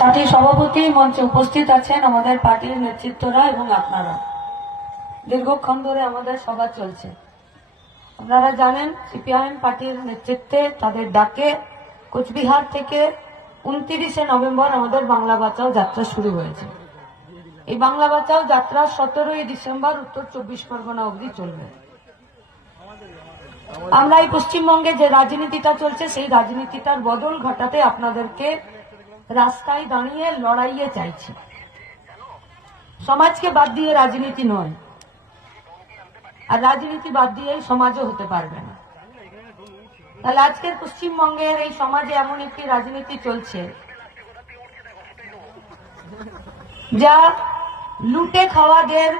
পার্টির সভাপতি মঞ্চে উপস্থিত আছেন আমাদের পার্টির নেতৃত্বরা এবং আপনারা। দীর্ঘক্ষণ ধরে আমাদের সভা চলছে। আপনারা জানেন, সিপিআইএম পার্টির নেতৃত্বে তাদের ডাকে কোচবিহার থেকে উনত্রিশে নভেম্বর আমাদের বাংলা বাঁচাও যাত্রা শুরু হয়েছে। এই বাংলা বাঁচাও যাত্রা সতেরোই ডিসেম্বর উত্তর চব্বিশ পরগনা অবধি চলবে। আমরা এই পশ্চিমবঙ্গে যে রাজনীতিটা চলছে, সেই রাজনীতিটার বদল ঘটাতে আপনাদেরকে রাস্তায় দাঁড়িয়ে লড়াইয়ে চাইছি। সমাজকে বাদ দিয়ে রাজনীতি নয়। আর রাজনীতি বাদ দিয়েই সমাজও হতে পারবে না। তাহলে আজকের পশ্চিমবঙ্গের এই সমাজে এমন একটি রাজনীতি চলছে, যা লুটে খাওয়াদের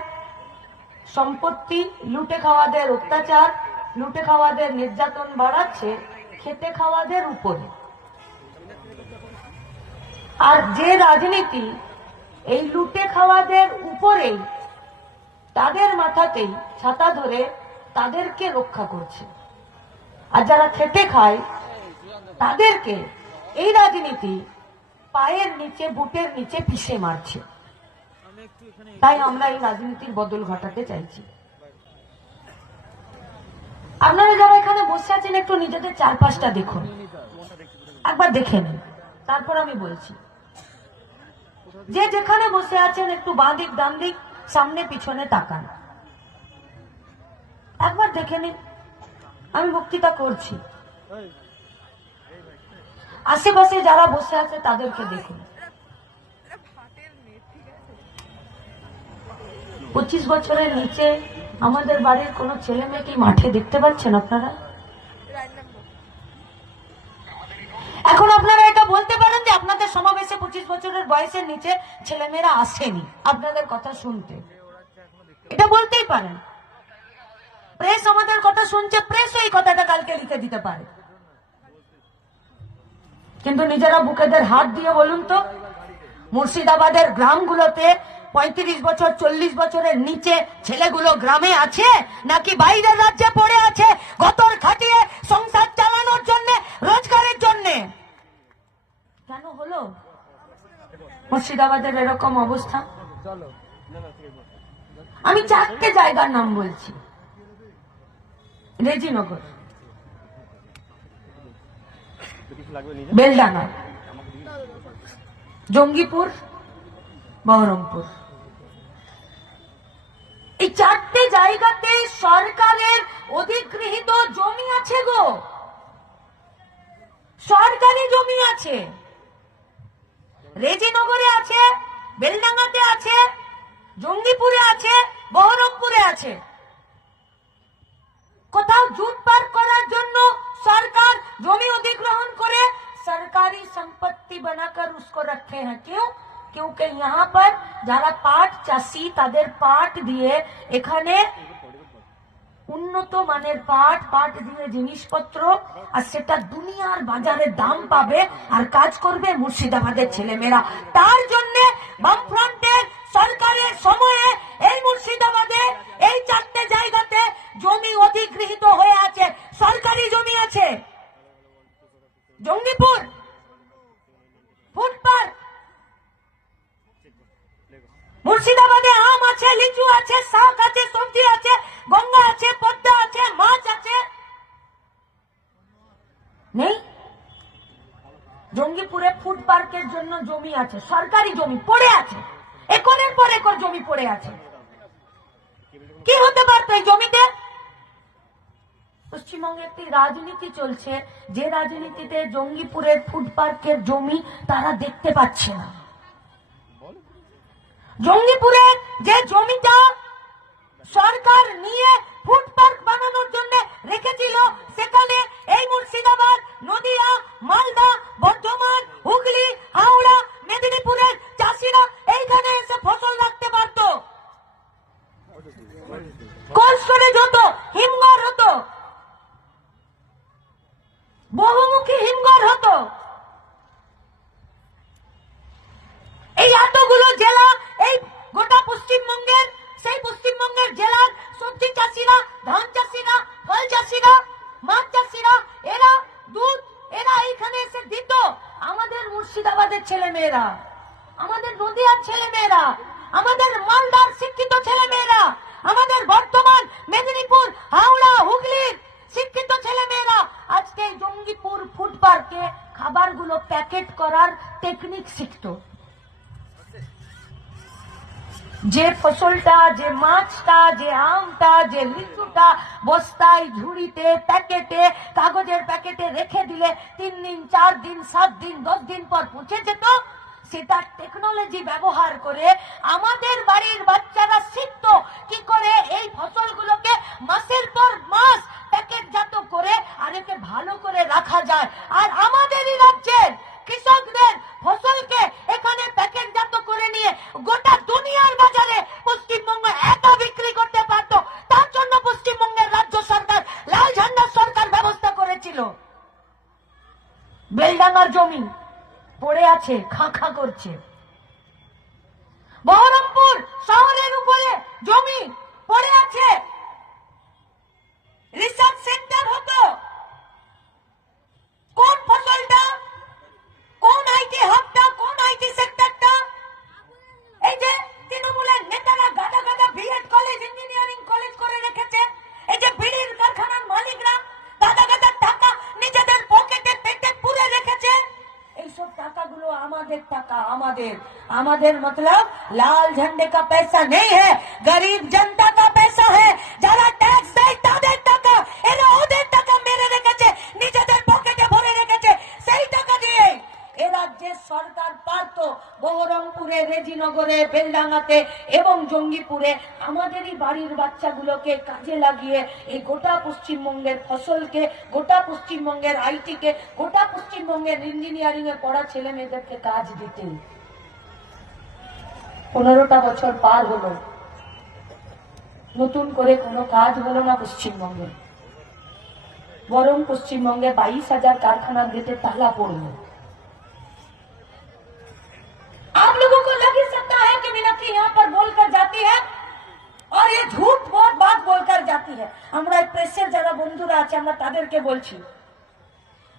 সম্পত্তি, লুটে খাওয়াদের অত্যাচার, লুটে খাওয়াদের নির্যাতন বাড়াচ্ছে খেতে খাওয়াদের উপরে। আর যে রাজনীতি এই লুটে খাওয়াদের উপরেই, তাদের মাথাতেই ছাতা ধরে তাদেরকে রক্ষা করছে। আর যারা খেটে খায়, তাদেরকে এই রাজনীতি পায়ের নিচে, বুটের নিচে পিষে মারছে। তাই আমরা এই রাজনীতির বদল ঘটাতে চাইছি। আপনারা যারা এখানে বসে আছেন, একটু নিজেদের চারপাশটা দেখুন। একবার দেখে নিন। তারপর আমি বলছি। যে যেখানে বসে আছেন একটু বাঁ দিক ডান দিক সামনে পিছনে তাকান। একবার দেখে নিন, আমি বক্তৃতা করছি। আশেপাশে যারা বসে আছে তাদেরকে দেখুন। পঁচিশ বছরের নিচে আমাদের বাড়ির কোনো ছেলে মেয়ে কি মাঠে দেখতে পাচ্ছেন আপনারা এখন আপনারা এটা বলতে পারেন যে আপনাদের সমাবেশে পঁচিশ বছরের বয়সের নিচে ছেলেমেয়েরা আসেনি। আপনাদের কথা শুনতে। এটা বলতেই পারেন। প্রেস আমাদের কথা শুনছে প্রেস এই কথাটা কালকে লিখে দিতে পারে। কিন্তু নিজেরা বুকেদের হাত দিয়ে বলুন তো, মুর্শিদাবাদের গ্রামগুলোতে পঁয়ত্রিশ বছর, চল্লিশ বছরের নিচে ছেলেগুলো গ্রামে আছে নাকি বাইরের রাজ্যে পড়ে আছে? গতর খাটিয়ে সংসার চালানোর জন্য রোজগারের জন্য কেন হলো মুর্শিদাবাদের এরকম অবস্থা? আমি চারটে জায়গার নাম বলছি। রেজিনগর। বেলডাঙ্গা। জঙ্গিপুর, বহরমপুর। এই চারটে জায়গাতে সরকারের অধিগৃহীত জমি আছে গো। সরকারি জমি আছে। রেজিনগরে আছে বেলডাঙ্গাতে আছে জঙ্গিপুরে আছে বহরমপুরে আছে কোথাও জুট পার্ক করার জন্য সরকার জমি অধিগ্রহণ করে सरकारी संपत्ति बनाकर उसको रखे हैं क्यों क्योंकि यहाँ पर যারা পাট চাষি তাদের পাট দিয়ে এখানে উন্নত মানের পাট পাট দিয়ে জিনিসপত্র, আর সেটা দুনিয়ার বাজারে দাম পাবে আর কাজ করবে মুর্শিদাবাদের ছেলেমেয়েরা। তার জন্য বামফ্রন্টের সরকারের সময়ে এই মুর্শিদাবাদে এই চারটে জায়গাতে জমি অধিগৃহীত হয়ে আছে। সরকারি জমি আছে। জঙ্গিপুর ফুটপাথ মুর্শিদাবাদে আম আছে, লিচু আছে, শাক আছে, সবজি আছে, গঙ্গা আছে, পদ্মা আছে, মাছ আছে। নেই? জঙ্গিপুরে ফুড পার্কের জন্য জমি আছে, সরকারি জমি পড়ে আছে। একরের পর একর জমি পড়ে আছে। কি হতে পারতো এই জমিতে? পশ্চিমবঙ্গে একটি রাজনীতি চলছে, যে রাজনীতিতে জঙ্গিপুরের ফুড পার্কের জমি তারা দেখতে পাচ্ছে না। জঙ্গিপুরের যে জমিটা সরকার নিয়ে ফুড পার্ক বানানোর জন্য রেখেছিল, সেখানে এই মুর্শিদাবাদ, নদিয়া, মালদা, বর্ধমান, হুগলি, হাওড়া, মেদিনীপুরের চাষিরা এইখানে এসে ফসল রাখতে পারত। কোল্ড স্টোরেজ হতো হিমঘর হতো। বহুমুখী হিমঘর হতো। এই এতগুলো জেলা, এই গোটা পশ্চিমবঙ্গের, সেই পশ্চিমবঙ্গের জেলার সবজি চাষিরা, ধান চাষিরা, ফল চাষিরা, মাছ চাষিরা, এরা দুধ, এরা এইখানে এসে দিত। আমাদের মুর্শিদাবাদের ছেলে মেয়েরা আমাদের নদিয়ার ছেলে মেয়েরা আমাদের মালদার শিক্ষিত ছেলে মেয়েরা আমাদের বর্তমান মেদিনীপুর, হাওড়া, হুগলির শিক্ষিত ছেলে মেয়েরা আজকে জঙ্গিপুর ফুড পার্কে খাবারগুলো প্যাকেট করার টেকনিক শিখতো। যে ফসলটা, যে মাছটা, যে আমটা, যে লিচুটা বস্তায় ঝুড়িতে, প্যাকেটে, কাগজের প্যাকেটে রেখে দিলে তিন দিন, চার দিন, সাত দিন, দশ দিন পর পৌঁছে যেত সেটা টেকনোলজি ব্যবহার করে আমাদের বাড়ির বাচ্চারা শিখতো কি করে এই ফসলগুলোকে মাসের পর মাস প্যাকেটজাত করে আর একে ভালো করে রাখা যায়। আর আমাদেরই রাজ্যের কৃষকদের ফসলকে এখানে প্যাকেটজাত করে নিয়ে গোটা দুনিয়ার বাজারে পশ্চিমবঙ্গ একা বিক্রি করতে পারত তার জন্য পশ্চিমবঙ্গের রাজ্য সরকার লাল ঝান্ডার সরকার ব্যবস্থা করেছিল বেলডাঙ্গার জমি পড়ে খা খাঁ খাঁ করছে। मतलब लाल झंडे का पैसा नहीं है गरीब जनता का पैसा है जरा রেজিনগরে বেলডাঙ্গাতে এবং জঙ্গিপুরে আমাদেরই বাড়ির বাচ্চাগুলোকে কাজে লাগিয়ে এই গোটা পশ্চিমবঙ্গের ফসলকে গোটা পশ্চিমবঙ্গের আইটিকে গোটা পশ্চিমবঙ্গের ইঞ্জিনিয়ারিং এ পড়া ছেলে মেয়েদেরকে কাজ দিতে পনেরোটা বছর পার হলো নতুন করে কোনো কাজ হলো না পশ্চিমবঙ্গে বরং পশ্চিমবঙ্গে বাইশ হাজার কারখানার গেটে তালা পড়লো आप लोगों আমরা তাদেরকে বলছি,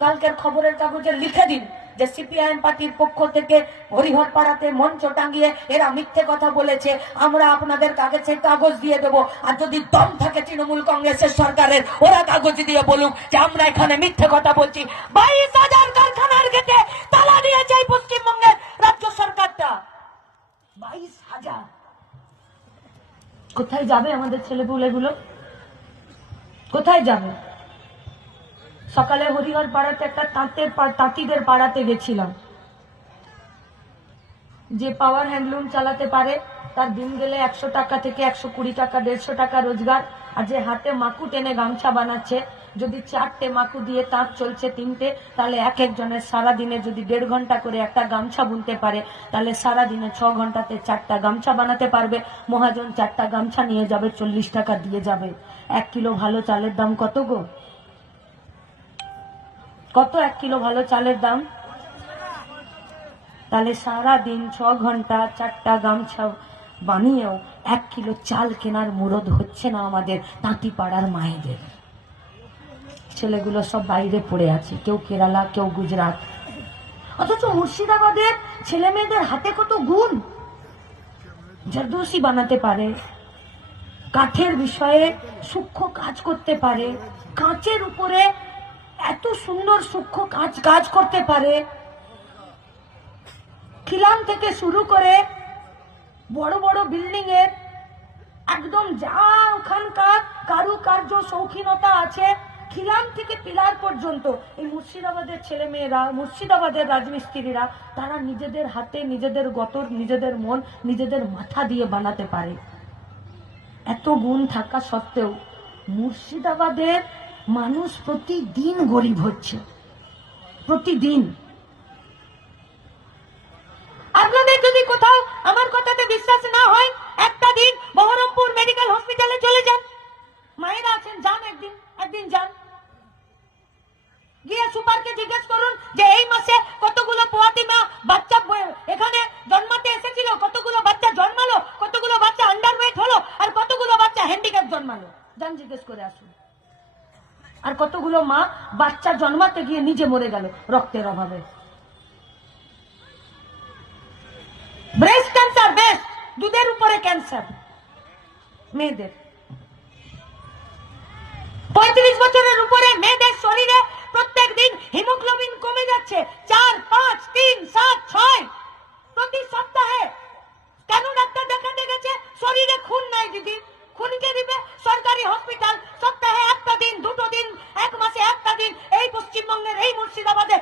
কালকের খবরের কাগজে লিখে দিন যে সিপিআইএম পার্টির পক্ষ থেকে হরিহর পাড়াতে মঞ্চ টাঙ্গিয়ে এরা মিথ্যে কথা বলেছে। আমরা আপনাদের কাগজে কাগজ দিয়ে দেব। আর যদি দম থাকে তৃণমূল কংগ্রেসের সরকারের, ওরা কাগজ দিয়ে বলুক যে আমরা এখানে মিথ্যে কথা বলছি। বাইশ হাজার কারখানার গেটে তালা দিয়েছে এই পশ্চিমবঙ্গের রাজ্য সরকারটা। বাইশ হাজার। কোথায় যাবে আমাদের ছেলেপুলেগুলো? কোথায় যাবে? সকালে হরিহর পাড়াতে একটা তাঁতের তাঁতিদের পাড়াতে গেছিলাম। যে পাওয়ার হ্যান্ডলুম চালাতে পারে, তার দিন গেলে একশো টাকা থেকে একশো কুড়ি টাকা, দেড়শো টাকা রোজগার। আর যে হাতে মাকু টেনে গামছা বানাচ্ছে, যদি চারটে মাকু দিয়ে তাঁত চলছে তিনটে, তাহলে এক একজনের সারা দিনে যদি দেড় ঘণ্টা করে একটা গামছা বুনতে পারে, তাহলে সারা দিনে ছ ঘন্টাতে চারটা গামছা বানাতে পারবে। মহাজন চারটা গামছা নিয়ে যাবে, চল্লিশ টাকা দিয়ে যাবে। এক কিলো ভালো চালের দাম কত গো? কত এক কিলো ভালো চালের দাম? তাহলে সারা দিন ছ ঘণ্টা চারটা গামছা বানিয়েও এক কিলো চাল কেনার মুরদ হচ্ছে না আমাদের তাঁতি পাড়ার মায়েদের। ছেলেগুলো সব বাইরে পড়ে আছে, কেউ কেরালা, কেউ গুজরাট। অথচ মুর্শিদাবাদের ছেলে মেয়েদের হাতে কত গুণ। জর্দোসি বানাতে পারে, কাঠের বিষয়ে সূক্ষ্ম কাজ করতে পারে, কাঁচের উপরে এত সুন্দর সূক্ষ্ম কাজ কাজ করতে পারে। খিলান থেকে শুরু করে বড় বড় বিল্ডিং এর একদম যা ওখানকার কারুকার্য শৌখিনতা আছে, খিলান থেকে পিলার পর্যন্ত। এই মুর্শিদাবাদের ছেলে মেয়েরা মুর্শিদাবাদের রাজমিস্ত্রিরা, তারা নিজেদের হাতে, নিজেদের গতর, নিজেদের মন, নিজেদের মাথা দিয়ে বানাতে পারে। এত গুণ থাকা সত্ত্বেও মুর্শিদাবাদের মানুষ প্রতিদিন গরিব হচ্ছে। প্রতিদিন। আপনাদের যদি কোথাও আমার কথাতে বিশ্বাস না হয়, একটা দিন বহরমপুর মেডিকেল হসপিটালে চলে যান। মায়েরা আছেন, যান একদিন একদিন যান। গিয়ে সুপারকে জিজ্ঞেস করুন যে এই মাসে কতগুলো পোয়াতি মা বাচ্চা ব- এখানে জন্মাতে এসেছিল কতগুলো বাচ্চা জন্মালো কতগুলো বাচ্চা আন্ডারওয়েট হলো আর কতগুলো বাচ্চা হ্যান্ডিক্যাপ জন্মালো যান জিজ্ঞেস করে আসুন আর মা বাচ্চা জন্মাতে গিয়ে নিজে মরে গেল রক্তের অভাবে। ব্রেস্ট ক্যান্সার বেশ দুধের উপরে ক্যান্সার মেয়েদের। পঁয়ত্রিশ বছরের উপরে মেয়েদের শরীরে প্রত্যেক দিন হিমোগ্লোবিন কমে যাচ্ছে। চার, পাঁচ, তিন, সাত, ছয়। প্রতি সপ্তাহে। কেন ডাক্তার দেখাতে গেছে? শরীরে খুন নাই দিদি। খুনকে দিবে সরকারি হসপিটাল সপ্তাহে একটা দিন দুটো দিন এক মাসে একটা দিন এই পশ্চিমবঙ্গের এই মুর্শিদাবাদে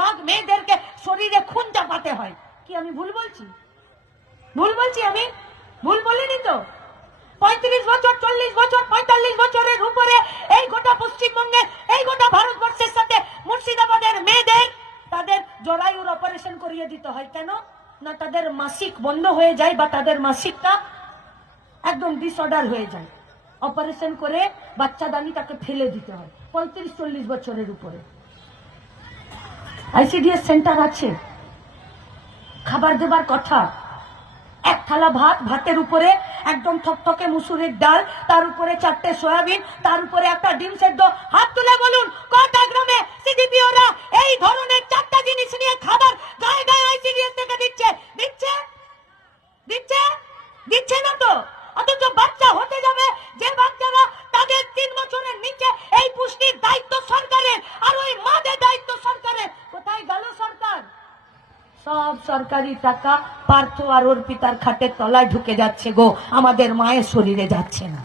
বেশিরভাগ মেয়েদেরকে শরীরে খুন চাপাতে হয়। কি আমি ভুল বলছি? ভুল বলছি আমি? ভুল বলিনি তো? পঁয়ত্রিশ বছর, চল্লিশ বছর, পঁয়তাল্লিশ বছরের উপরে এই গোটা পশ্চিমবঙ্গের, এই গোটা ভারতবর্ষের সাথে মুর্শিদাবাদের মেয়েদের তাদের জরায়ুর অপারেশন করিয়ে দিতে হয়। কেন? না তাদের মাসিক বন্ধ হয়ে যায় বা তাদের মাসিকটা একদম ডিসঅর্ডার হয়ে যায়। অপারেশন করে বাচ্চা দানি তাকে ফেলে দিতে হয়। পঁয়ত্রিশ, চল্লিশ বছরের উপরে। আইসিডিএস সেন্টার আছে। খাবার দেবার কথা। এক থালা ভাত, ভাতের উপরে একদম থকথকে মুসুরির ডাল, তার উপরে চারটে সয়াবিন, তার উপরে একটা ডিম সেদ্ধ। হাত তুলে বলুন, কটা গ্রামে সিডিপিওরা এই ধরনের চারটা জিনিস নিয়ে খাবার গায়ে গায়ে আইসিডিএস থেকে দিচ্ছে? দিচ্ছে? দিচ্ছে? দিচ্ছে না তো অথচ বাচ্চা হতে যাবে যে বাচ্চারা তাদের তিন বছরের নিচে এই পুষ্টির দায়িত্ব সরকারের আর ওই মাদের দায়িত্ব সরকারের কোথায় গেল সরকার সব সরকারি টাকা পার্থ আর অর্পিতার খাটের তলায় ঢুকে যাচ্ছে গো। আমাদের মায়ের শরীরে যাচ্ছে না।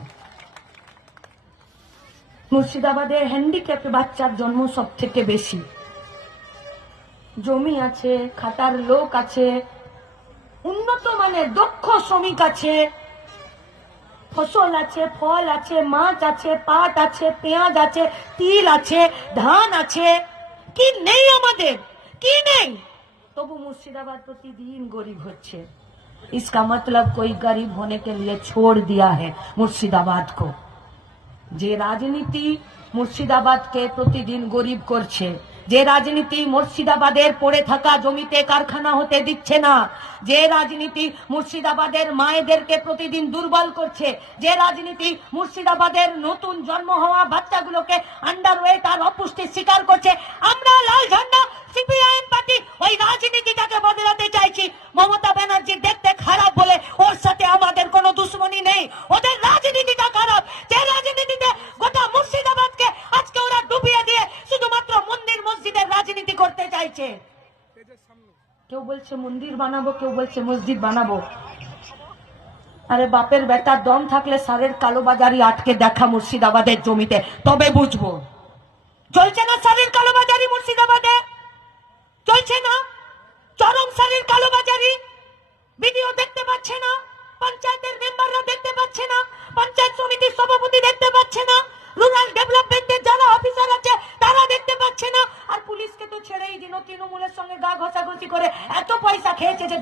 মুর্শিদাবাদে হ্যান্ডিক্যাপ বাচ্চার জন্ম সব থেকে বেশি। জমি আছে, খাটার লোক আছে, উন্নত মানের দক্ষ শ্রমিক আছে। ফসল আছে, ফল আছে, মাছ আছে, পাট আছে, পেঁয়াজ আছে, তিল আছে, ধান আছে। কি নেই আমাদের? কি নেই? তবু मुर्शिदाबाद प्रतिदिन गरीब হচ্ছে इसका मतलब कोई गरीब होने के लिए छोड़ दिया है मुर्शिदाबाद को যে রাজনীতি মুর্শিদাবাদকে প্রতিদিন গরিব করছে যে রাজনীতি মুর্শিদাবাদের পড়ে থাকা জমিতে কারখানা হতে দিচ্ছে না যে রাজনীতি মুর্শিদাবাদের মায়েদেরকে প্রতিদিন দুর্বল করছে যে রাজনীতি মুর্শিদাবাদের নতুন জন্ম হওয়া বাচ্চাগুলোকে আন্ডারওয়েট আর অপুষ্টির শিকার করছে আমরা লাল ঝান্ডা সিপিআইএম পার্টি ওই রাজনীতিটাকে বদলাতে চাইছি। মমতা ব্যানার্জি দেখতে খারাপ বলে ওর সাথে আমাদের কোনো দুশ্মনী নেই। ওদের রাজনীতিটা খারাপ। যে রাজনীতিতে গোটা মুর্শিদাবাদকে আজকে ওরা ডুবিয়ে দিয়ে শুধুমাত্র মন্দির মসজিদের রাজনীতি করতে চাইছে। কেউ বলছে মন্দির বানাবো, কেউ বলছে মসজিদ বানাবো। আরে বাপের বেটার দম থাকলে সারের কালোবাজারি আটকে দেখা মুর্শিদাবাদের জমিতে। তবে বুঝব। চলছে না সারের কালোবাজারি মুর্শিদাবাদে?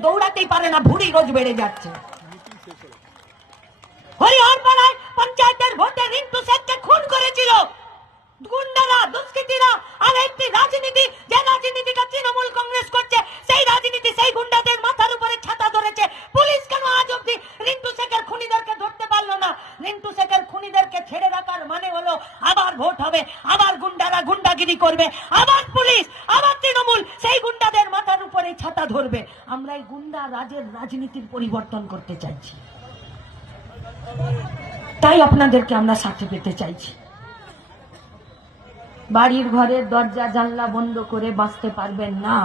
দৌড়াতেই পারে না ভুড়ি রোজ বেড়ে যাচ্ছে হরিহর পাড়ায় পঞ্চায়েতের ভোটে রিন্টু শেখকে খুন করেছিল গুন্ডারা দুষ্কৃতীরা আর একটি রাজনীতি যে রাজনীতিটা তৃণমূল কংগ্রেস করছে সেই রাজনীতি সেই গুন্ডাদের মাথার উপরে ছাতা ধরেছে পুলিশ কেন আজ অব্দি রিন্টু শেখের খুনিদেরকে ধরতে পারল না রিন্টু শেখের খুনিদেরকে ছেড়ে রাখার মানে হলো আবার ভোট হবে আবার গুন্ডারা গুন্ডাগিরি করবে আবার পুলিশ আবার তৃণমূল সেই গুন্ডাদের মাথার উপরে ছাতা ধরবে আমরা এই গুন্ডা রাজের রাজনীতির পরিবর্তন করতে চাইছি। তাই আপনাদেরকে আমরা সাথে পেতে চাইছি। বাড়ির ঘরের দরজা জানলা বন্ধ করে বাঁচতে পারবেন না।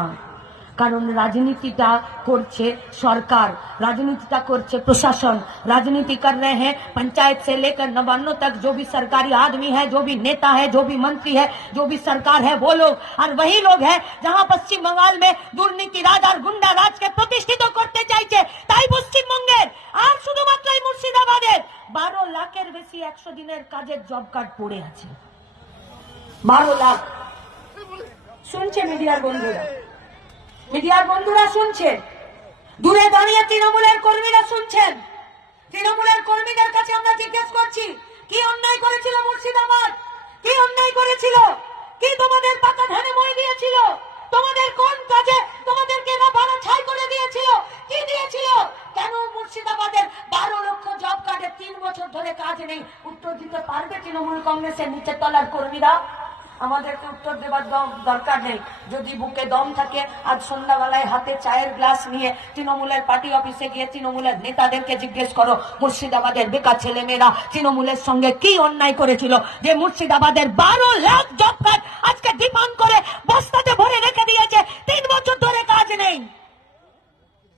কারণ রাজনীতিটা করছে সরকার রাজনীতিটা করছে প্রশাসন राजनीति कर रहे हैं पंचायत से लेकर नवान्नों तक जो भी सरकारी आदमी है जो भी नेता है जो भी मंत्री है जो भी सरकार है वो लोग और वही लोग है जहां पश्चिम बंगाल में दुर्नीति राज और गुंडा राज के প্রতিষ্ঠিত করতে চাইছে তাই পশ্চিমবঙ্গের আর শুধুমাত্র এই মুর্শিদাবাদের বারো লাখের বেশি একশো দিনের কাজের জব কার্ড পড়ে আছে বারো লাখ শুনছে মিডিয়ার বন্ধুরা মিডিয়ার বন্ধুরা শুনছে দূরে দাঁড়িয়ে তৃণমূলের কর্মীরা শুনছেন? তৃণমূলের কর্মীদের কাছে আমরা জিজ্ঞেস করছি, কি অন্যায় করেছিল মুর্শিদাবাদ? কি অন্যায় করেছিল? কি তোমাদের পাকা ধানে মই দিয়েছিল? তোমাদের কোন কাজে তোমাদেরকে এরা ভাড়া ছাই করে দিয়েছিল? কি দিয়েছিল? কেন মুর্শিদাবাদের বারো লক্ষ জব কার্ডে তিন বছর ধরে কাজ নেই? উত্তর দিতে পারবে তৃণমূল কংগ্রেসের নিচের তলার কর্মীরা? আমাদেরকে উত্তর দেবার দরকার নেই। যদি বুকে দম থাকে, আজ সন্ধ্যাবেলায় হাতে চায়ের গ্লাস নিয়ে তৃণমূলের পার্টি অফিসে গিয়ে তৃণমূলের নেতাদেরকে জিজ্ঞেস করো, মুর্শিদাবাদের বেকার ছেলেমেয়েরা তৃণমূলের সঙ্গে কি অন্যায় করেছিল? যে মুর্শিদাবাদের বারো লাখ জব কার্ড আজকে ডিমান্ড করে বস্তাতে ভরে রেখে দিয়েছে, তিন বছর ধরে কাজ নেই।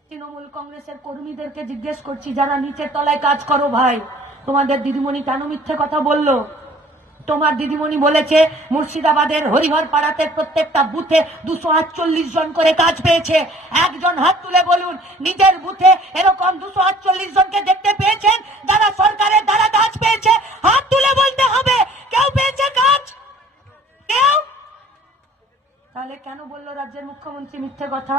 তৃণমূল কংগ্রেসের কর্মীদেরকে জিজ্ঞেস করছি, যারা নিচের তলায় কাজ করো ভাই, তোমাদের দিদিমণি কেন মিথ্যে কথা বলল? তোমার দিদিমণি বলেছে, মুর্শিদাবাদের হরিহর পাড়াতে প্রত্যেকটা বুথে দুশো আটচল্লিশ জন করে কাজ পেয়েছে। একজন হাত তুলে বলুন, নিজের বুথে এরকম দুশো আটচল্লিশ জনকে দেখতে পেয়েছেন? যারা সরকারের দ্বারা কাজ পেয়েছে, হাত তুলে বলতে হবে, কেউ পেয়েছে কাজ? কেউ? তাহলে কেন বলল রাজ্যের মুখ্যমন্ত্রী মিথ্যে কথা?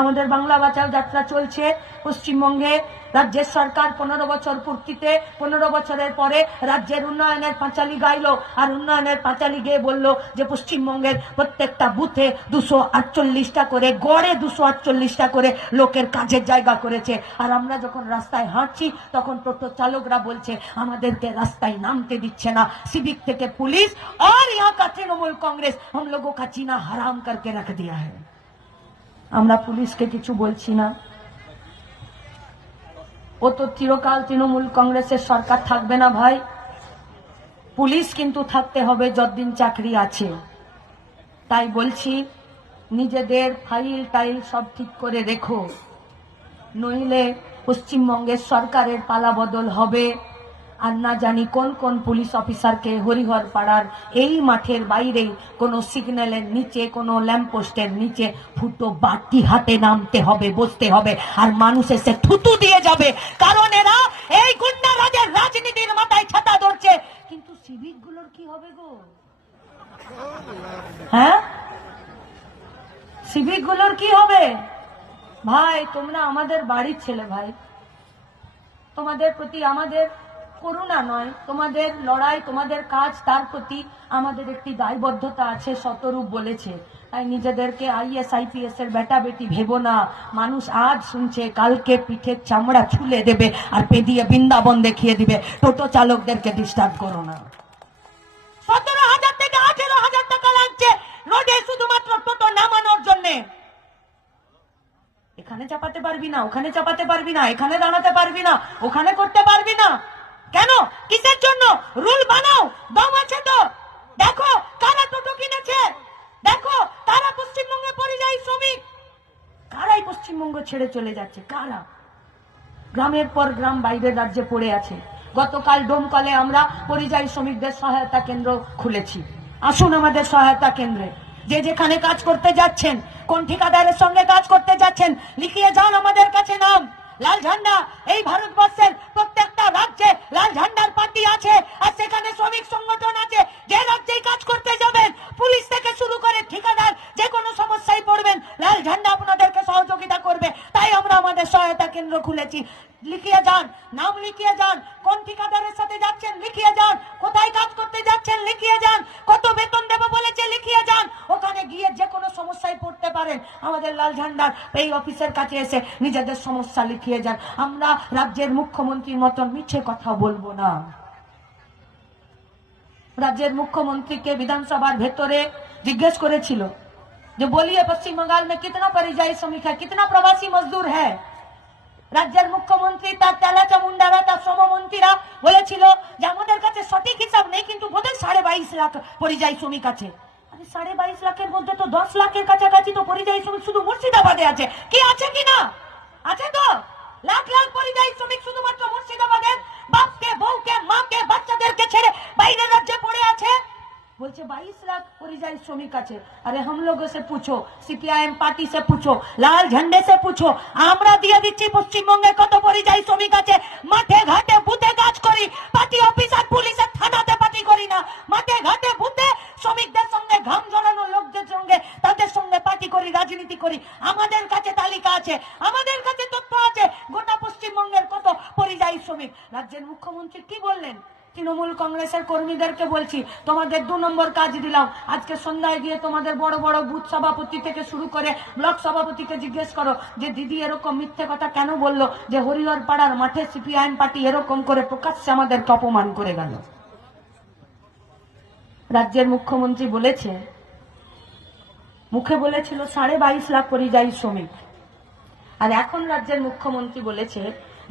আমাদের বাংলা বাঁচাও যাত্রা চলছে, পশ্চিমবঙ্গে রাজ্যের সরকার পনেরো বছর পূর্তিতে, পনেরো বছরের পরে রাজ্যের উন্নয়নের পাঁচালি গাইল। আর উন্নয়নের পাঁচালি গিয়ে বলল যে, পশ্চিমবঙ্গের প্রত্যেকটা বুথে দুশো আটচল্লিশটা করে, গড়ে দুশো আটচল্লিশটা করে লোকের কাজের জায়গা করেছে। আর আমরা যখন রাস্তায় হাঁটছি, তখন টোটো চালকরা বলছে, আমাদেরকে রাস্তায় নামতে দিচ্ছে না। সিভিক থেকে পুলিশ আর ইহা কা তৃণমূল কংগ্রেস। হম লোক কা চিনা হারাম করকে রাখ দিয়া হ্যাঁ আমরা পুলিশকে কিছু বলছি না। ও তো চিরকাল তৃণমূল কংগ্রেসের সরকার থাকবে না ভাই। পুলিশ কিন্তু থাকতে হবে যতদিন চাকরি আছে। তাই বলছি, নিজেদের ফাইল টাইল সব ঠিক করে রেখো। নইলে পশ্চিমবঙ্গের সরকারের পালাবদল হবে। আর না জানি কোন কোন পুলিশ অফিসারকে হরিহর পাড়ার এই মাঠের বাইরে কোনো সিগন্যালের নিচে, কোনো ল্যাম্পপোস্টের নিচে ফুটো বাটি হাতে নামতে হবে, বসতে হবে। আর মানুষ এসে থুতু দিয়ে যাবে, কারণ এরা এই গুন্ডা রাজের রাজনীতির মাথায় ছাতা ধরছে। কিন্তু সিভিকগুলোর কি হবে গো? হ্যাঁ? সিভিকগুলোর কি হবে? ভাই, তোমরা আমাদের বাড়ির ছেলে ভাই। তোমাদের প্রতি আমাদের করুণা নয়। তোমাদের লড়াই, তোমাদের কাজ, তার প্রতি আমাদের একটি দায়বদ্ধতা আছে, শতরূপ বলেছে। তাই নিজেদেরকে আইএস আইপিএস এর বেটা বেটি ভেবো না। মানুষ আজ শুনছে, কালকে পিঠের চামড়া ছুলে দেবে আর পেদিয়ে বৃন্দাবন দেখিয়ে দিবে। টোটো চালকদেরকে ডিস্টার্ব করো না। সতেরো হাজার থেকে আঠেরো হাজার টাকা লাগছে রোডে শুধুমাত্র টোটো নামানোর জন্যে। এখানে চাপাতে পারবি না, ওখানে চাপাতে পারবি না, এখানে দাঁড়াতে পারবি না, ওখানে করতে পারবি না। কেন? কিসের জন্য? রুল বানাও। দম আছে তো দেখো, কারা টোটো কিনেছে? দেখো, কারা পশ্চিমবঙ্গে পরিযায়ী শ্রমিক? কারাই পশ্চিমবঙ্গ ছেড়ে চলে যাচ্ছে? কারা? গ্রামের পর গ্রাম, বাইরের রাজ্যে পড়ে আছে। গতকাল ডোমকলে আমরা পরিযায়ী শ্রমিকদের সহায়তা কেন্দ্র খুলেছি। আসুন আমাদের সহায়তা কেন্দ্রে। যে যেখানে কাজ করতে যাচ্ছেন, কোন ঠিকাদারের সঙ্গে কাজ করতে যাচ্ছেন, লিখিয়ে যান আমাদের কাছে নাম। লাল ঝান্ডা এই ভারতবর্ষের প্রত্যেকটা রাজ্যে লাল ঝান্ডার পার্টি আছে, আর সেখানে শ্রমিক সংগঠন আছে, যে রাজ্যেই কাজ করতে যাবেন, পুলিশ থেকে শুরু করে ঠিকাদার, যে কোনো সমস্যায় পড়বেন, লাল ঝান্ডা আপনাদেরকে সহযোগিতা করবে। তাই আমরা আমাদের সহায়তা কেন্দ্র খুলেছি। লিখিয়ে যান, নাম লিখিয়ে যান, কোন ঠিকাদারের সাথে যাচ্ছেন লিখিয়ে যান, কোথায় কাজ করতে যাচ্ছেন লিখিয়ে যান, কত বেতন দেবো বলেছে লিখিয়ে যান, ওখানে গিয়ে যে কোনো সমস্যায় পড়তে পারেন। আমাদের লাল ঝান্ডার এই অফিসের কাছে এসে নিজেদের সমস্যা লিখিয়ে যান। আমরা রাজ্যের মুখ্যমন্ত্রীর মতন মিছে কথা বলব না। রাজ্যের মুখ্যমন্ত্রীকে বিধানসভার ভেতরে জিজ্ঞেস করেছিল যে, বলিয়ে पश्चिम बंगाल में कितना परिजाई श्रमिक है कितना प्रवासी রাজ্যের মুখ্যমন্ত্রী, তার তেলা চামুন্ডারা তার শ্রমমন্ত্রীরা বলেছিল যে আমাদের কাছে সঠিক হিসাব নেই, কিন্তু বোধহয় সাড়ে বাইশ লাখ পরিযায়ী শ্রমিক আছে। সাড়ে বাইশ লাখের মধ্যে তো দশ লাখের কাছাকাছি তো পরিযায়ী শ্রমিক শুধু মুর্শিদাবাদে আছে। কি আছে কি না? আছে তো? লাখ লাখ পরিযায়ী শ্রমিক শুধুমাত্র মুর্শিদাবাদের বাপকে, বউকে, মাকে, বাচ্চাদেরকে ছেড়ে বাইরের রাজ্যে পড়ে আছে। বলছে বাইশ লাখ পরিযায়ী শ্রমিক আছে আরে हम लोगों से पूछो सीपीआईएम पार्टी से पूछो লাল ঝান্ডে से पूछो আমরা দিয়ে দিচ্ছি পশ্চিমবঙ্গে কত পরিযায়ী শ্রমিক আছে মাঠে ঘাটে বুথে কাজ করি পার্টি অফিসার পুলিশের থানাতে পার্টি করি না মাঠে ঘাটে বুথে শ্রমিকদের সঙ্গে ঘাম ঝরানো লোকদের সঙ্গে তাদের সঙ্গে পার্টি করি রাজনীতি করি আমাদের কাছে তালিকা আছে আমাদের কাছে তথ্য আছে গোটা পশ্চিমবঙ্গের কত পরিযায়ী শ্রমিক রাজ্যের মুখ্যমন্ত্রী কি বললেন তৃণমূল কংগ্রেসের কর্মীদেরকে বলছি, তোমাদের দু নম্বর কাজ দিলাম। আজকে সন্ধ্যায় গিয়ে তোমাদের বড় বড় বুথ সভাপতি থেকে শুরু করে ব্লক সভাপতিকে জিজ্ঞেস করো যে, দিদি, এরকম মিথ্যে কথা কেন বলল যে হরিহর পাড়ার মাঠে সিপিআইএম পার্টি এরকম করে প্রকাশ্যে আমাদেরকে অপমান করে গেল? রাজ্যের মুখ্যমন্ত্রী বলেছে, মুখে বলেছিল, সাড়ে বাইশ লাখ পরিযায়ী শ্রমিক। আর এখন রাজ্যের মুখ্যমন্ত্রী বলেছে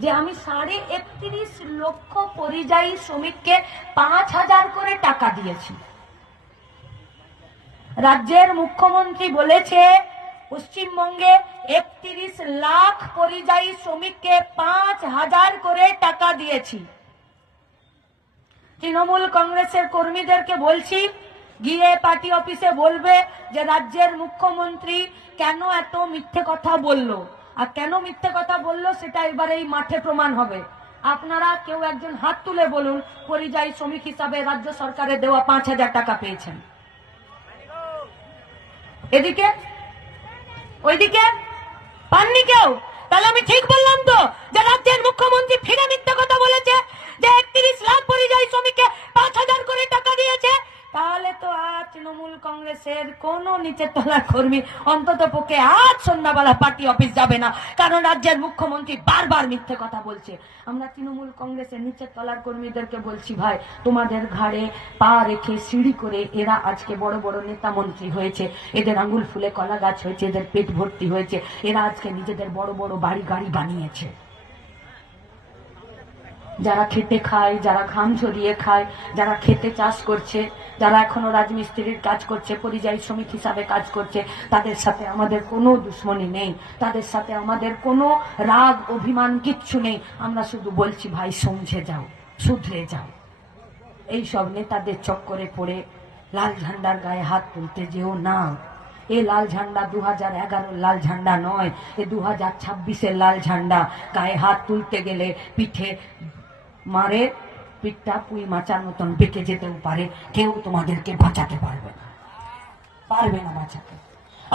যে আমি সাড়ে একত্রিশ লক্ষ পরিযায়ী শ্রমিককে পাঁচ হাজার করে টাকা দিয়েছি। রাজ্যের মুখ্যমন্ত্রী বলেছে, পশ্চিমবঙ্গে একত্রিশ লাখ পরিযায়ী শ্রমিককে পাঁচ হাজার করে টাকা দিয়েছি। তৃণমূল কংগ্রেসের কর্মীদেরকে বলছি, গিয়ে পার্টি অফিসে বলবে যে রাজ্যের মুখ্যমন্ত্রী কেন এত মিথ্যে কথা বলল। আর কেন মিথ্যে কথা বলল সেটা এবার এই মাঠে প্রমাণ হবে। আপনারা কেউ একজন হাত তুলে বলুন, পরিযায়ী শ্রমিক হিসাবে রাজ্য সরকারের দেওয়া পাঁচ হাজার টাকা পেয়েছেন। এদিকে? ওইদিকে? পাননি কেউ? তাহলে আমি ঠিক বললাম তো যে রাজ্যের মুখ্যমন্ত্রী ফিরে মিথ্যে কথা বলেছে যে একত্রিশ লাখ পরিযায়ী শ্রমিককে পাঁচ হাজার করে টাকা দিয়েছে। তাহলে তো আজ তৃণমূল কংগ্রেসের কোন নিচের তলার কর্মী অন্তত পক্ষে আজ সন্ধ্যাবেলা পার্টি অফিস যাবে না। কারণ রাজ্যের মুখ্যমন্ত্রী বারবার মিথ্যে কথা বলছে। আমরা তৃণমূল কংগ্রেসের নিচের তলার কর্মীদেরকে বলছি, ভাই, তোমাদের ঘাড়ে পা রেখে সিঁড়ি করে এরা আজকে বড় বড় নেতা মন্ত্রী হয়েছে। এদের আঙ্গুল ফুলে কলা গাছ হয়েছে, এদের পেট ভর্তি হয়েছে। এরা আজকে নিজেদের বড় বড় বাড়ি, গাড়ি বানিয়েছে। যারা খেতে খায়, যারা ঘাম ঝরিয়ে খায়, যারা খেতে চাষ করছে, যারা এখনও রাজমিস্ত্রির কাজ করছে, পরিযায়ী শ্রমিক হিসাবে কাজ করছে, তাদের সাথে আমাদের কোনো দুশ্মনী নেই। তাদের সাথে আমাদের কোনো রাগ, অভিমান কিচ্ছু নেই। আমরা শুধু বলছি, ভাই, সমঝে যাও, শুধরে যাও। এই সব নেতাদের চক্করে পড়ে লাল ঝান্ডার গায়ে হাত তুলতে যেও না। এ লাল ঝান্ডা দু হাজার লাল ঝান্ডা নয়, এ দু হাজার ছাব্বিশের লাল ঝান্ডা গায়ে হাত তুলতে গেলে পিঠে মারে, পিঠটা পুই মাচার মতন বেঁকে যেতেও পারে। কেউ তোমাদেরকে বাঁচাতে পারবে না। পারবে না বাঁচাতে।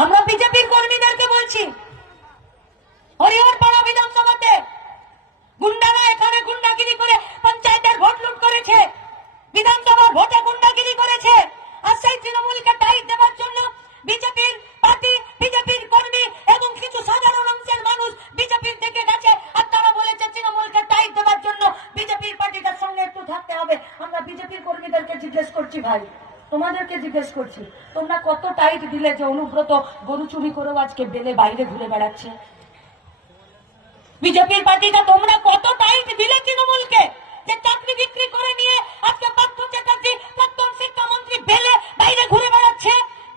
আমরা বিজেপির কর্মীদেরকে বলছি বিধানসভাতে গুন্ডারা এখানে গুন্ডাগিরি করে পঞ্চায়েতের ভোট লুট করেছে। বিধানসভার ভোটে গুন্ডাগিরি করেছে। আর সেই তৃণমূলকে টাইট দেওয়ার জন্য বিজেপির পার্টি, বিজেপির কর্মী এবং কিছু সাধারণ অংশের মানুষ বিজেপির দিকে গেছে। আর তারা বলেছে তৃণমূলকে টাইট দেওয়ার জন্য বিজেপির পার্টিটার সঙ্গে একটু থাকতে হবে। আমরা বিজেপির কর্মীদেরকে জিজ্ঞেস করছি, ভাই, তোমাদেরকে জিজ্ঞেস করছি, তোমরা কত টাইট দিলে যে অনুব্রত গরু চুরি করেও আজকে বেলে বাইরে ঘুরে বেড়াচ্ছে? বিজেপির পার্টিটা তোমরা কত টাইট দিলে তৃণমূলকে? যে চাকরি বিক্রি করে নিয়ে আজকে পার্থ চ্যাটার্জি, প্রাক্তন শিক্ষামন্ত্রী বেলে বাইরে ঘুরে বেড়াচ্ছে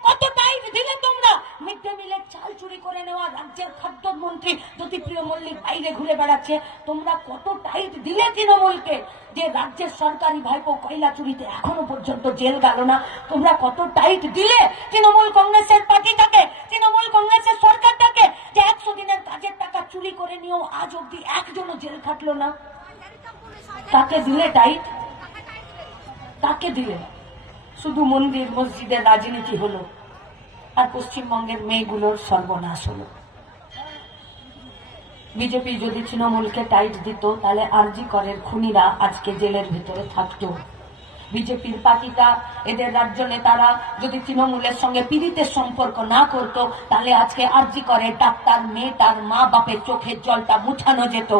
কত টাইট দিলে তোমরা মিড ডে মিলের চাল চুরি করে নেওয়া রাজ্যের খাদ্যমন্ত্রী জ্যোতিপ্রিয় মল্লিক বাইরে ঘুরে বেড়াচ্ছে তোমরা কত টাইট দিলে তৃণমূলকে? যে রাজ্যের সরকারি ভাইপো কয়লা চুরিতে এখনও পর্যন্ত জেল গেল না, তোমরা কত টাইট দিলে তৃণমূল কংগ্রেসের পার্টিটাকে, তৃণমূল কংগ্রেসের সরকারটাকে, যে একশো দিনের কাজের টাকা চুরি করে নিয়েও আজ অব্দি একজনও জেল খাটলো না? তাকে দিলে টাইট তাকে দিলে? শুধু মন্দির, মসজিদের রাজনীতি হলো, আর পশ্চিমবঙ্গের মেয়েগুলোর সর্বনাশ হলো। বিজেপি যদি তৃণমূলকে টাইট দিত তাহলে আরজি করের খুনিরা আজকে জেলের ভিতরে থাকতো। বিজেপির পার্টিটা, এদের রাজ্য নেতারা যদি তৃণমূলের সঙ্গে পীড়িতের সম্পর্ক না করত, তাহলে আজকে আরজি করে ডাক্তার মেয়েটার মা বাপের চোখের জলটা মুছানো যেত।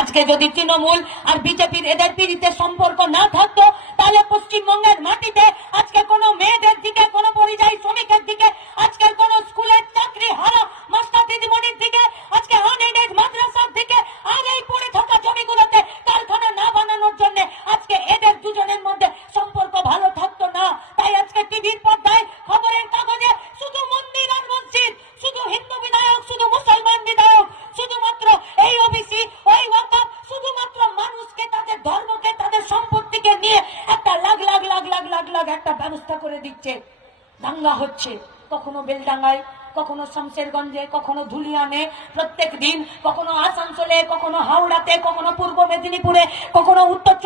আজকে যদি তৃণমূল আর বিজেপির এদের পীড়িতের সম্পর্ক না থাকতো, তাহলে পশ্চিমবঙ্গের মাটিতে আজকে কোনো মেয়েদের দিকে, কোনো পরিযায়ী শ্রমিকের দিকে, আজকের কোনো স্কুলের চাকরি হারা মাস্টার দিদিমণির দিকে, আজকে আনএডেড মাদ্রাসার দিকে, আর এই পড়ে থাকা জমিগুলোতে কারখানা না বানানোর জন্য আজকে এদের দুজনের মধ্যে সম্পর্ক ভালো থাকতো না। তাই আজকে টিভির পর্দায় খবরের কাগজে শুধু মন্দির আর মসজিদ, শুধু হিন্দু বিধায়ক, শুধু মুসলমান বিধায়ক, শুধুমাত্র এই ওবিসি, ওই ওয়াকাফ শুধুমাত্র মানুষকে তাদের ধর্মকে, তাদের সম্পত্তিকে নিয়ে একটা লাখ লাখ লাখ লাখ লাখ লাখ একটা ব্যবস্থা করে দিচ্ছে। দাঙ্গা হচ্ছে। কখনো বেলডাঙ্গায় কখনো শামশেরগঞ্জে কখনো ধুলিয়ানে, প্রত্যেক দিন, কখনো আসানসোলে, কখনো হাওড়াতে, কখনো পূর্ব মেদিনীপুরে, কখনো উত্তর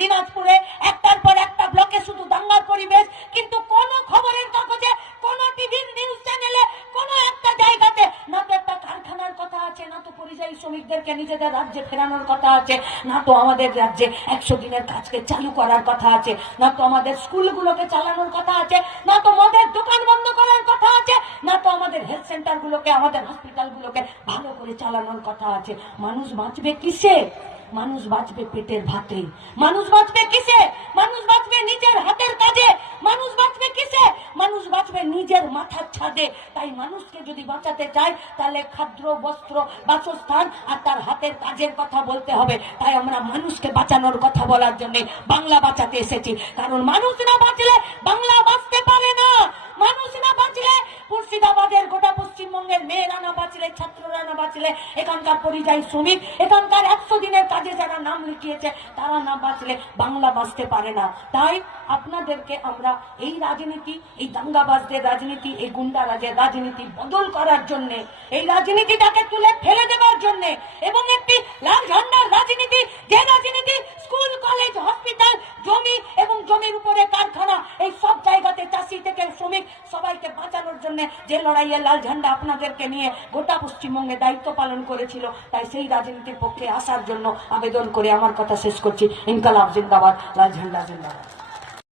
দিনাজপুরে, একটার পর একটা ব্লকে শুধু দাঙ্গার পরিবেশ, কিন্তু কোনো খবরের কাগজে, কোনো টিভির নিউজ চ্যানেলে কোনো একটা জায়গাতে না তো একটা কারখানার কথা আছে, না তো পরিযায়ী শ্রমিকদেরকে নিজেদের রাজ্যে ফেরানোর কথা আছে, না তো আমাদের রাজ্যে একশো দিনের কাজকে চালু করার কথা আছে, না তো আমাদের স্কুলগুলোকে চালানোর কথা আছে, না তো মদের দোকান বন্ধ করার কথা আছে, না তো আমাদের হেলথ সেন্টারগুলোকে আমাদের হসপিটালগুলোকে ভালো করে চালানোর কথা আছে। মানুষ বাঁচবে কিসে? মানুষ বাঁচবে পেটের ভাতে। মানুষ বাঁচবে কিসে? মানুষ বাঁচবে নিজের হাতের কাজে। মানুষ বাঁচবে কিসে? মানুষ বাঁচবে নিজের মাথার ছাদে। তাই মানুষকে যদি বাঁচাতে চায়, তাহলে খাদ্য বস্ত্র, বাসস্থান আর তার হাতের কাজের কথা বলতে হবে। তাই আমরা মানুষকে বাঁচানোর কথা বলার জন্য বাংলা বাঁচাতে এসেছি। কারণ মানুষ না বাঁচলে বাংলা বাঁচতে পারে না। মানুষ না বাঁচলে মুর্শিদাবাদের গোটা পশ্চিমবঙ্গের মেয়েরা না বাঁচলে, ছাত্ররা না বাঁচলে, এখানকার পরিযায়ী শ্রমিক, এখানকার একশো দিনের কাজে যারা নাম লিখিয়েছে, তারা না বাঁচলে বাংলা বাঁচতে পারে না। তাই আপনাদেরকে আমরা এই রাজনীতি, এই দাঙ্গাবাজদের রাজনীতি, এই গুন্ডারাজের রাজনীতি বদল করার জন্যে, এই রাজনীতিটাকে তুলে ফেলে দেওয়ার জন্য এবং একটি লাল ঝান্ডার রাজনীতি, যে রাজনীতি স্কুল, কলেজ, হসপিটাল, জমি এবং জমির উপরে কারখানা, এই সব জায়গাতে চাষি থেকে শ্রমিক সবাইকে বাঁচানোর জন্য যে লড়াইয়ে লাল ঝান্ডা আপনাদেরকে নিয়ে গোটা পশ্চিমবঙ্গে দায়িত্ব পালন করেছিল, তাই সেই রাজনীতির পক্ষে আসার জন্য আবেদন করে আমার কথা শেষ করছি। ইনকালাব জিন্দাবাদ, লাল ঝান্ডা জিন্দাবাদ।